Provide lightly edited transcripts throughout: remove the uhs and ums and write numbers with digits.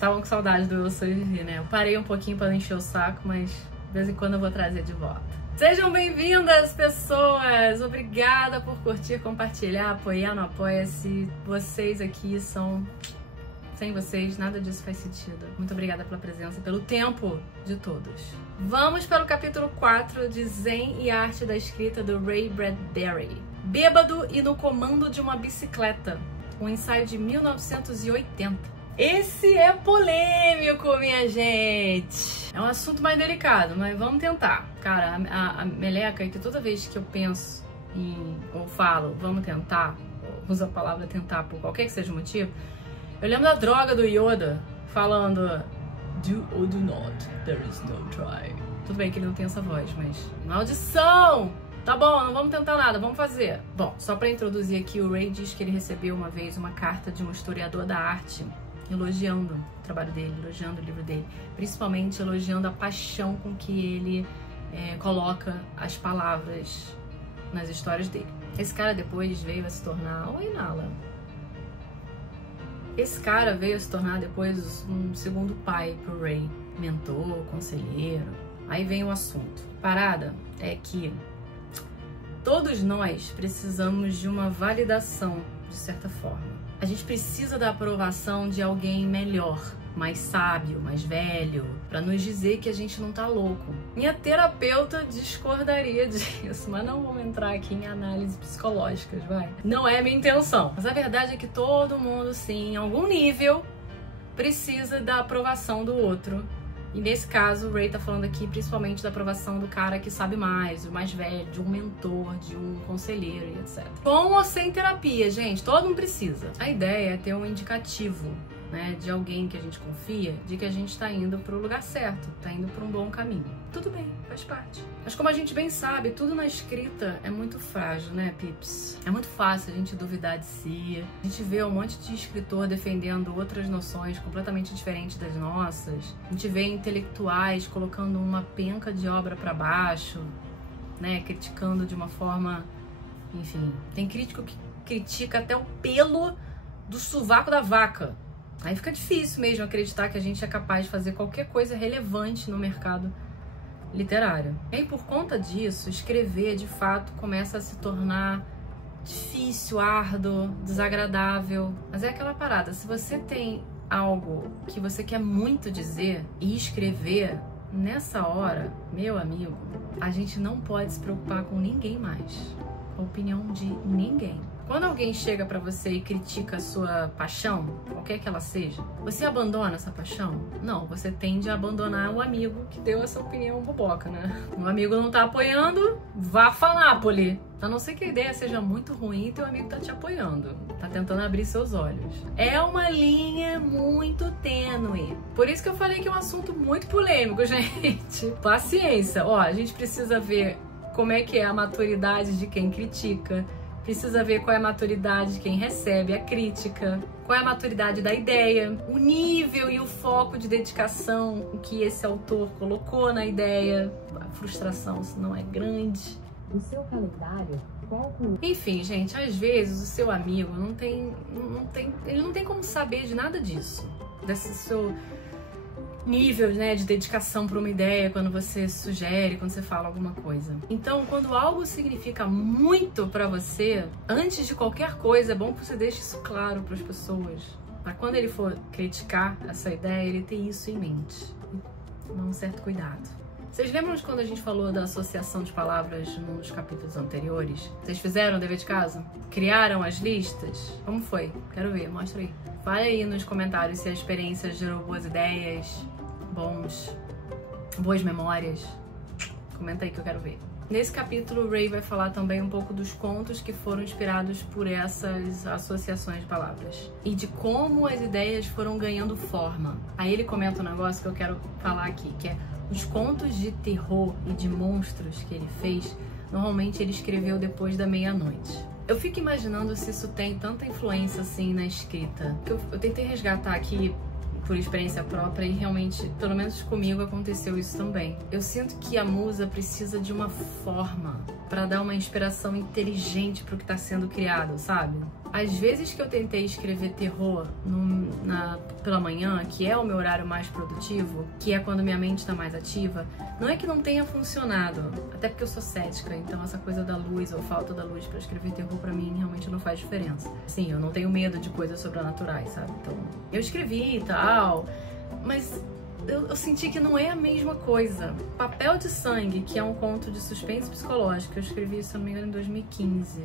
estavam com saudade do Eu Sou Vivi, né? Eu parei um pouquinho pra não encher o saco, mas de vez em quando eu vou trazer de volta. Sejam bem-vindas, pessoas! Obrigada por curtir, compartilhar, apoiar no Apoia-se. Vocês aqui são... Sem vocês, nada disso faz sentido. Muito obrigada pela presença e pelo tempo de todos. Vamos para o capítulo 4 de Zen e a Arte da Escrita, do Ray Bradbury. Bêbado e no comando de uma bicicleta. Um ensaio de 1980. Esse é polêmico, minha gente. É um assunto mais delicado, mas vamos tentar. Cara, a meleca é que toda vez que eu penso ou falo, vamos tentar, ou uso a palavra tentar por qualquer que seja o motivo, eu lembro da droga do Yoda falando do or do not, there is no try. Tudo bem que ele não tem essa voz, mas maldição! Tá bom, não vamos tentar nada, vamos fazer. Bom, só pra introduzir aqui, o Ray diz que ele recebeu uma vez uma carta de um historiador da arte elogiando o trabalho dele, elogiando o livro dele, principalmente elogiando a paixão com que ele coloca as palavras nas histórias dele. Esse cara depois veio a se tornar... Oi, Nala. Esse cara veio a se tornar depois um segundo pai pro Ray. Mentor, conselheiro. Aí vem o assunto. A parada é que todos nós precisamos de uma validação, de certa forma. A gente precisa da aprovação de alguém melhor, mais sábio, mais velho, pra nos dizer que a gente não tá louco. Minha terapeuta discordaria disso, mas não vamos entrar aqui em análises psicológicas, vai. Não é minha intenção. Mas a verdade é que todo mundo, sim, em algum nível, precisa da aprovação do outro. E nesse caso, o Ray tá falando aqui principalmente da aprovação do cara que sabe mais, do mais velho, de um mentor, de um conselheiro e etc. Com ou sem terapia, gente, todo mundo precisa. A ideia é ter um indicativo, né, de alguém que a gente confia, de que a gente tá indo pro lugar certo, tá indo pra um bom caminho. Tudo bem, faz parte. Mas como a gente bem sabe, tudo na escrita é muito frágil, né, pips? É muito fácil a gente duvidar de si. A gente vê um monte de escritor defendendo outras noções completamente diferentes das nossas. A gente vê intelectuais colocando uma penca de obra pra baixo, né, criticando de uma forma... Enfim, tem crítico que critica até o pelo do sovaco da vaca. Aí fica difícil mesmo acreditar que a gente é capaz de fazer qualquer coisa relevante no mercado literário. E aí, por conta disso, escrever, de fato, começa a se tornar difícil, árduo, desagradável. Mas é aquela parada, se você tem algo que você quer muito dizer e escrever, nessa hora, meu amigo, a gente não pode se preocupar com ninguém mais. Com a opinião de ninguém. Quando alguém chega pra você e critica a sua paixão, qualquer que ela seja, você abandona essa paixão? Não, você tende a abandonar o amigo que deu essa opinião boboca, né? O amigo não tá apoiando, vá pra Nápoles. A não ser que a ideia seja muito ruim e teu amigo tá te apoiando, tá tentando abrir seus olhos. É uma linha muito tênue. Por isso que eu falei que é um assunto muito polêmico, gente. Paciência. Ó, a gente precisa ver como é que é a maturidade de quem critica. Precisa ver qual é a maturidade de quem recebe a crítica, qual é a maturidade da ideia, o nível e o foco de dedicação que esse autor colocou na ideia, a frustração se não é grande. O seu calendário, enfim, gente, às vezes o seu amigo ele não tem como saber de nada disso, desse seu nível, né, de dedicação para uma ideia, quando você sugere, quando você fala alguma coisa. Então, quando algo significa muito para você, antes de qualquer coisa, é bom que você deixe isso claro para as pessoas. Para quando ele for criticar essa ideia, ele ter isso em mente. Tomar um certo cuidado. Vocês lembram de quando a gente falou da associação de palavras nos capítulos anteriores? Vocês fizeram o dever de casa? Criaram as listas? Como foi? Quero ver, mostra aí. Fala aí nos comentários se a experiência gerou boas ideias, boas memórias. Comenta aí que eu quero ver. Nesse capítulo, o Ray vai falar também um pouco dos contos que foram inspirados por essas associações de palavras. E de como as ideias foram ganhando forma. Aí ele comenta um negócio que eu quero falar aqui, que é os contos de terror e de monstros que ele fez, normalmente ele escreveu depois da meia-noite. Eu fico imaginando se isso tem tanta influência assim na escrita. Eu tentei resgatar aqui por experiência própria e realmente, pelo menos comigo, aconteceu isso também. Eu sinto que a musa precisa de uma forma para dar uma inspiração inteligente pro que tá sendo criado, sabe? Às vezes que eu tentei escrever terror pela manhã, que é o meu horário mais produtivo, que é quando minha mente está mais ativa, não é que não tenha funcionado, até porque eu sou cética, então essa coisa da luz ou falta da luz para escrever terror pra mim realmente não faz diferença. Sim, eu não tenho medo de coisas sobrenaturais, sabe? Então, eu escrevi e tal, mas eu senti que não é a mesma coisa. Papel de Sangue, que é um conto de suspense psicológico, eu escrevi, se não me engano, em 2015.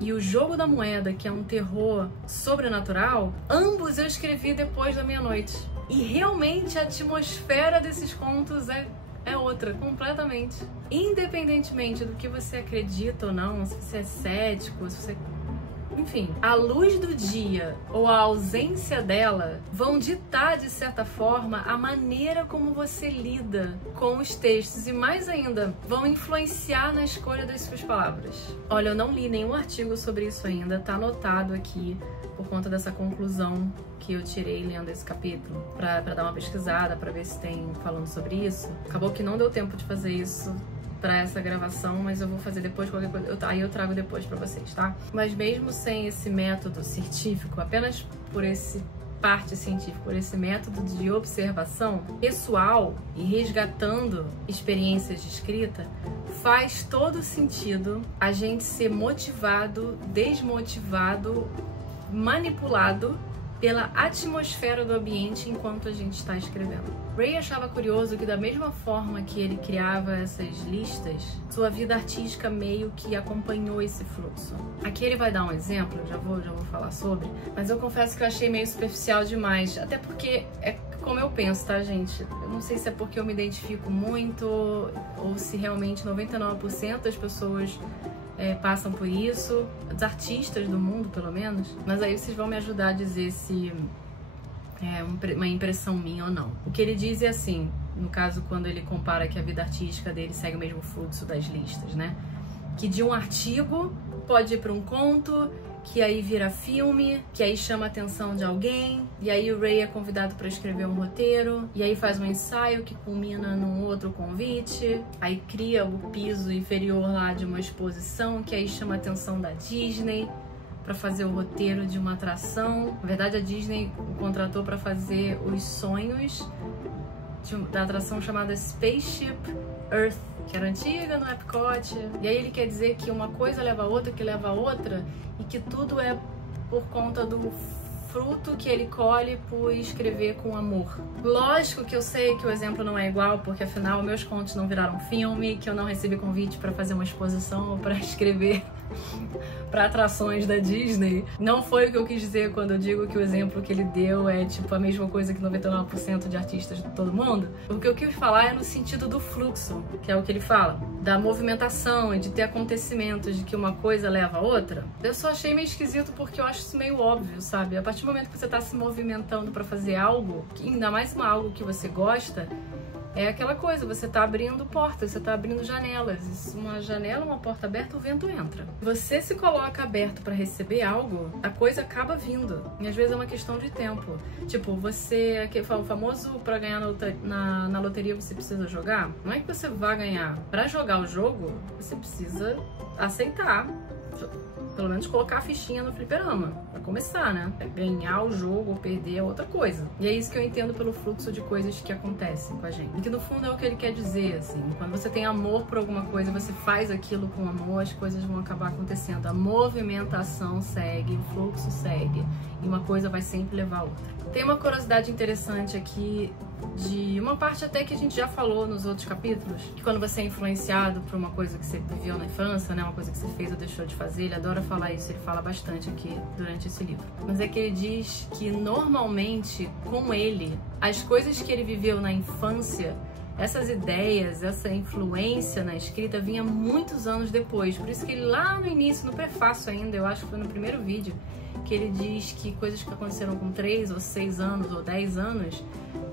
E O Jogo da Moeda, que é um terror sobrenatural, ambos eu escrevi depois da meia-noite. E realmente a atmosfera desses contos é outra, completamente. Independentemente do que você acredita ou não, se você é cético, se você... Enfim, a luz do dia ou a ausência dela vão ditar, de certa forma, a maneira como você lida com os textos e, mais ainda, vão influenciar na escolha das suas palavras. Olha, eu não li nenhum artigo sobre isso ainda, tá anotado aqui por conta dessa conclusão que eu tirei lendo esse capítulo, pra dar uma pesquisada, pra ver se tem falando sobre isso. Acabou que não deu tempo de fazer isso pra essa gravação, mas eu vou fazer depois, qualquer coisa, aí eu trago depois pra vocês, tá? Mas mesmo sem esse método científico, apenas por esse parte científica, por esse método de observação pessoal e resgatando experiências de escrita, faz todo sentido a gente ser motivado, desmotivado, manipulado pela atmosfera do ambiente enquanto a gente está escrevendo. Ray achava curioso que, da mesma forma que ele criava essas listas, sua vida artística meio que acompanhou esse fluxo. Aqui ele vai dar um exemplo, já vou falar sobre, mas eu confesso que eu achei meio superficial demais, até porque é como eu penso, tá, gente? Eu não sei se é porque eu me identifico muito ou se realmente 99% das pessoas passam por isso, os artistas do mundo, pelo menos. Mas aí vocês vão me ajudar a dizer se é uma impressão minha ou não. O que ele diz é assim, no caso, quando ele compara que a vida artística dele segue o mesmo fluxo das listas, né? Que de um artigo pode ir para um conto, que aí vira filme, que aí chama a atenção de alguém, e aí o Ray é convidado para escrever um roteiro, e aí faz um ensaio que culmina num outro convite, aí cria o piso inferior lá de uma exposição, que aí chama a atenção da Disney para fazer o roteiro de uma atração. Na verdade, a Disney o contratou para fazer os sonhos da atração chamada Spaceship Earth, que era antiga no Epcot. E aí ele quer dizer que uma coisa leva a outra, que leva a outra, e que tudo é por conta do fruto que ele colhe por escrever com amor. Lógico que eu sei que o exemplo não é igual, porque afinal meus contos não viraram filme, que eu não recebi convite para fazer uma exposição ou para escrever para atrações da Disney. Não foi o que eu quis dizer quando eu digo que o exemplo que ele deu é tipo a mesma coisa que 99% de artistas de todo mundo. O que eu quis falar é no sentido do fluxo, que é o que ele fala, da movimentação e de ter acontecimentos, de que uma coisa leva a outra. Eu só achei meio esquisito porque eu acho isso meio óbvio, sabe? A partir do momento que você tá se movimentando para fazer algo, ainda mais algo que você gosta, é aquela coisa, você tá abrindo portas, você tá abrindo janelas. Uma janela, uma porta aberta, o vento entra. Você se coloca aberto para receber algo, a coisa acaba vindo. E às vezes é uma questão de tempo. Tipo, você, o famoso para ganhar na loteria você precisa jogar. Não é que você vá ganhar. Para jogar o jogo, você precisa aceitar. Pelo menos colocar a fichinha no fliperama, pra começar, né? Ganhar o jogo ou perder é outra coisa. E é isso que eu entendo pelo fluxo de coisas que acontecem com a gente. E que no fundo é o que ele quer dizer, assim. Quando você tem amor por alguma coisa, você faz aquilo com amor, as coisas vão acabar acontecendo. A movimentação segue, o fluxo segue. E uma coisa vai sempre levar a outra. Tem uma curiosidade interessante aqui de uma parte até que a gente já falou nos outros capítulos, que quando você é influenciado por uma coisa que você viveu na infância, né, uma coisa que você fez ou deixou de fazer, ele adora falar isso, ele fala bastante aqui durante esse livro. Mas é que ele diz que normalmente, com ele, as coisas que ele viveu na infância, essas ideias, essa influência na escrita vinha muitos anos depois. Por isso que ele lá no início, no prefácio ainda, eu acho que foi no primeiro vídeo, que ele diz que coisas que aconteceram com 3 ou 6 anos ou 10 anos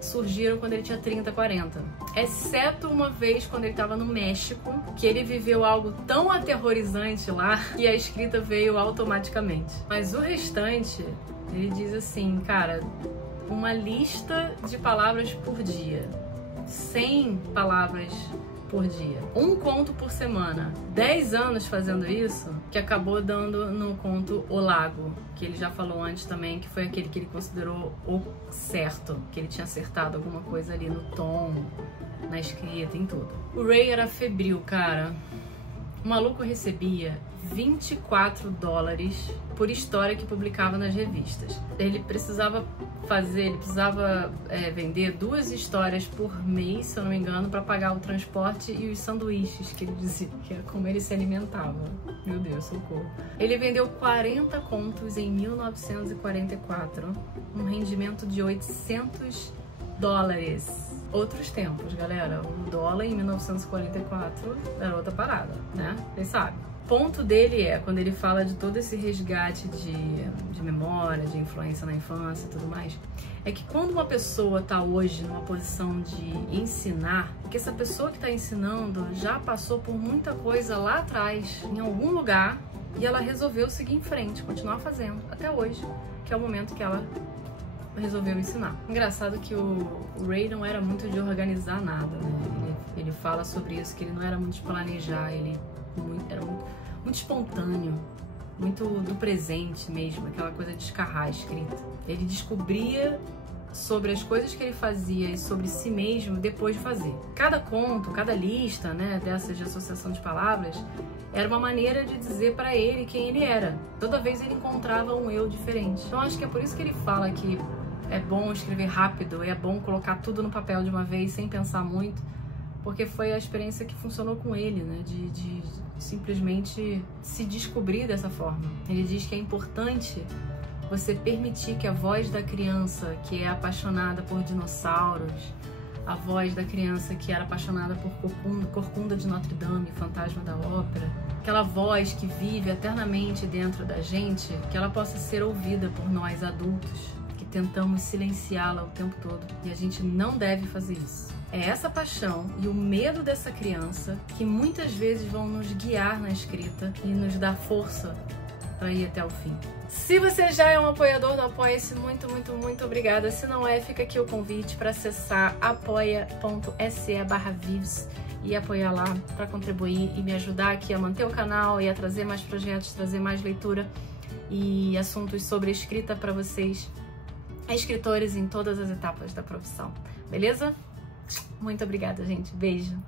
surgiram quando ele tinha 30, 40. Exceto uma vez quando ele estava no México, que ele viveu algo tão aterrorizante lá que a escrita veio automaticamente. Mas o restante, ele diz assim, cara, uma lista de palavras por dia. 100 palavras por dia, 1 conto por semana, 10 anos fazendo isso, que acabou dando no conto O Lago, que ele já falou antes também, que foi aquele que ele considerou o certo, que ele tinha acertado alguma coisa ali no tom, na escrita, em tudo. O Ray era febril, cara. O maluco recebia $24 por história que publicava nas revistas. Ele precisava vender 2 histórias por mês, se eu não me engano, para pagar o transporte e os sanduíches, que ele dizia que era como ele se alimentava. Meu Deus, socorro. Ele vendeu 40 contos em 1944, um rendimento de $800. Outros tempos, galera. O dólar em 1944 era outra parada, né? Vocês sabem. O ponto dele é, quando ele fala de todo esse resgate de memória, de influência na infância e tudo mais, é que quando uma pessoa está hoje numa posição de ensinar, que essa pessoa que está ensinando já passou por muita coisa lá atrás, em algum lugar, e ela resolveu seguir em frente, continuar fazendo, até hoje, que é o momento que ela resolveu ensinar. Engraçado que o Ray não era muito de organizar nada, né? Ele fala sobre isso, que ele não era muito de planejar, ele era muito espontâneo, muito do presente mesmo, aquela coisa de escarrar a escrita. Ele descobria sobre as coisas que ele fazia e sobre si mesmo depois de fazer. Cada conto, cada lista, né, dessas de associação de palavras, era uma maneira de dizer para ele quem ele era. Toda vez ele encontrava um eu diferente. Então acho que é por isso que ele fala que é bom escrever rápido, é bom colocar tudo no papel de uma vez sem pensar muito, porque foi a experiência que funcionou com ele, né, de simplesmente se descobrir dessa forma. Ele diz que é importante você permitir que a voz da criança que é apaixonada por dinossauros, a voz da criança que era apaixonada por Corcunda de Notre Dame, Fantasma da Ópera, aquela voz que vive eternamente dentro da gente, que ela possa ser ouvida por nós adultos, que tentamos silenciá-la o tempo todo. E a gente não deve fazer isso. É essa paixão e o medo dessa criança que muitas vezes vão nos guiar na escrita e nos dar força para ir até o fim. Se você já é um apoiador do Apoia-se, muito, muito, muito obrigada. Se não é, fica aqui o convite para acessar apoia.se/vivs e apoiar lá para contribuir e me ajudar aqui a manter o canal e a trazer mais projetos, trazer mais leitura e assuntos sobre escrita para vocês, escritores em todas as etapas da profissão. Beleza? Muito obrigada, gente. Beijo.